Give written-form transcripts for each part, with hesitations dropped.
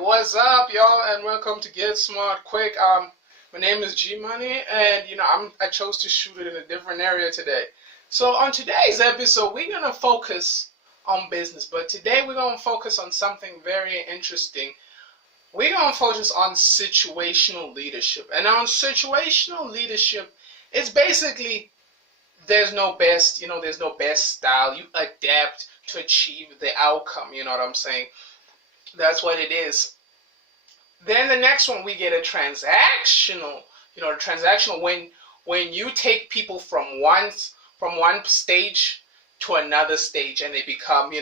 What's up, y'all, and welcome to Get Smart Quick. My name is G Money, and I chose to shoot it in a different area today. So on today's episode, we're gonna focus on business, but today we're gonna focus on something very interesting. We're gonna focus on situational leadership, and on situational leadership, it's basically there's no best style. You adapt to achieve the outcome. You know what I'm saying? That's what it is. Then the next one, we get a transactional. Transactional when you take people from one stage to another stage and they become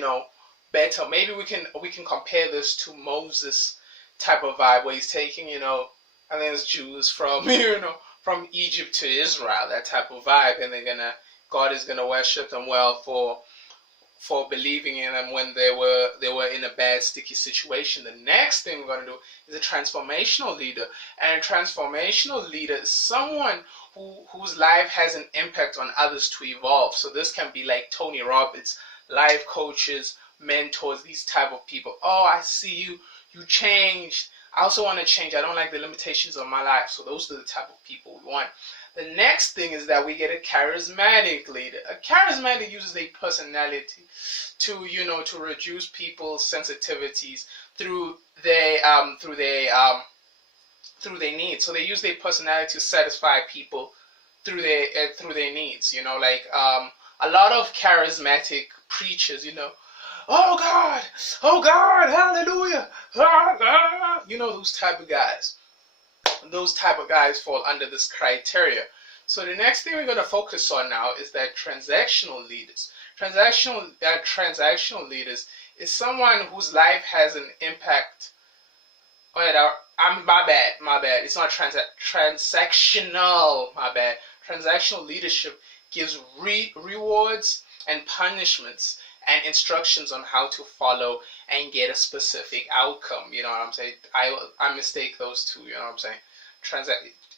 better. Maybe we can compare this to Moses type of vibe where he's taking I think it's Jews from from Egypt to Israel, that type of vibe, and God is gonna worship them well for believing in them when they were in a bad, sticky situation. The next thing we're going to do is a transformational leader. And a transformational leader is someone whose life has an impact on others to evolve. So this can be like Tony Robbins, life coaches, mentors, these type of people. Oh, I see you changed. I also want to change. I don't like the limitations of my life. So those are the type of people we want. The next thing is that we get a charismatic leader. A charismatic uses a personality to reduce people's sensitivities through their needs. So they use their personality to satisfy people through their needs. A lot of charismatic preachers, oh God, hallelujah, those type of guys. Those type of guys fall under this criteria. So the next thing we're going to focus on now is that transactional leaders. Transactional leaders is someone whose life has an impact. My bad. It's not transactional. My bad. Transactional leadership gives rewards and punishments and instructions on how to follow and get a specific outcome. You know what I'm saying? I mistake those two. You know what I'm saying?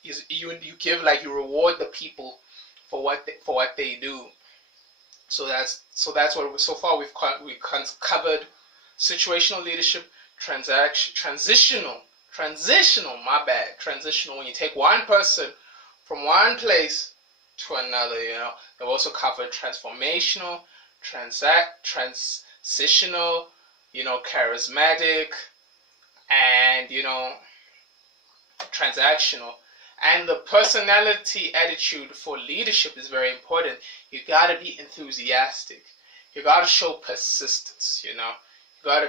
You reward the people for what they do. So that's what so far we've covered: situational leadership, transitional. My bad. Transitional, when you take one person from one place to another. They've also covered transformational, transitional, charismatic, and transactional. And the personality attitude for leadership is very important. You gotta be enthusiastic. You gotta show persistence. You gotta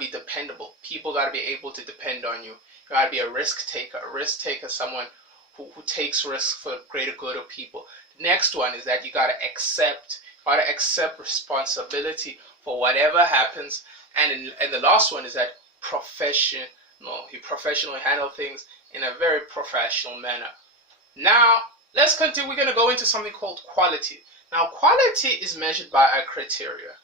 be dependable. People gotta be able to depend on you. You gotta be a risk taker. Someone who takes risks for the greater good of people. The next one is that you gotta accept responsibility for whatever happens. And the last one is that you professionally handle things in a very professional manner. Now, let's continue. We're going to go into something called quality. Now, quality is measured by a criteria.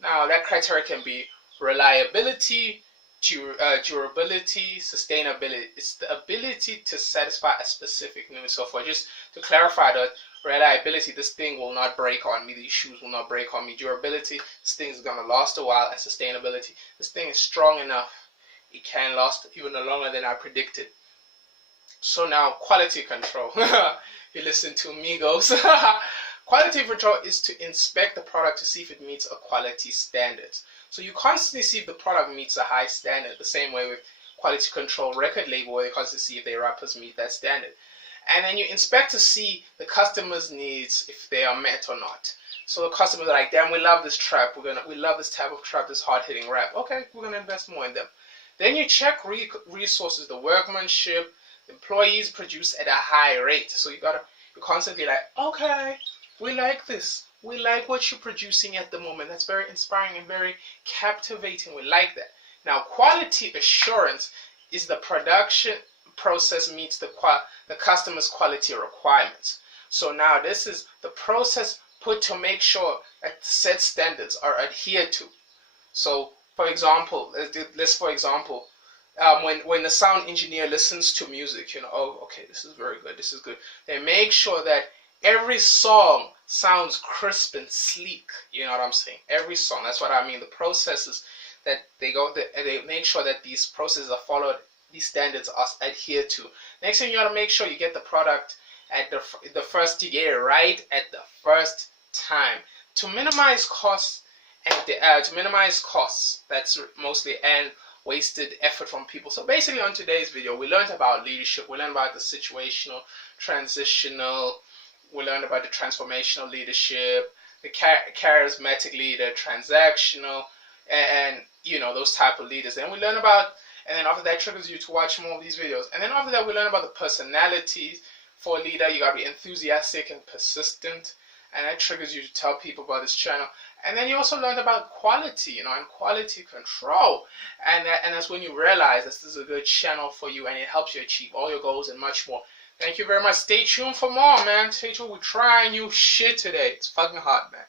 Now, that criteria can be reliability, durability, sustainability. It's the ability to satisfy a specific need. So just to clarify that, reliability, this thing will not break on me. These shoes will not break on me. Durability, this thing is going to last a while. And sustainability, this thing is strong enough. It can last even longer than I predicted. So now, quality control. You listen to Migos. Quality control is to inspect the product to see if it meets a quality standards. So you constantly see if the product meets a high standard. The same way with quality control record label, where they constantly see if their rappers meet that standard. And then you inspect to see the customer's needs, if they are met or not. So the customers are like, damn, we love this trap. We love this type of trap, this hard-hitting rap. Okay, we're gonna invest more in them. Then you check resources, the workmanship. Employees produce at a high rate. So you're constantly like, okay, we like this. We like what you're producing at the moment. That's very inspiring and very captivating. We like that. Now, quality assurance is the production process meets the customer's quality requirements. So now this is the process put to make sure that set standards are adhered to. So, for example, when the sound engineer listens to music, oh, okay, this is very good, this is good. They make sure that every song sounds crisp and sleek. You know what I'm saying? Every song. That's what I mean. The processes that they make sure that these processes are followed, these standards are adhered to. Next thing, you got to make sure you get the product at the first, you get it right at the first time to minimize costs. And to minimize costs, that's mostly, and wasted effort from people. So basically, on today's video, we learned about leadership, we learned about the situational, transitional, we learned about the transformational leadership, the charismatic leader, transactional, and you know, those type of leaders. Then we learn about, and then after that triggers you to watch more of these videos. And then after that, we learn about the personalities for a leader. You gotta be enthusiastic and persistent, and that triggers you to tell people about this channel. And then you also learned about quality, you know, and quality control. And that's when you realize this is a good channel for you, and it helps you achieve all your goals and much more. Thank you very much. Stay tuned for more, man. Stay tuned. We're trying new shit today. It's fucking hot, man.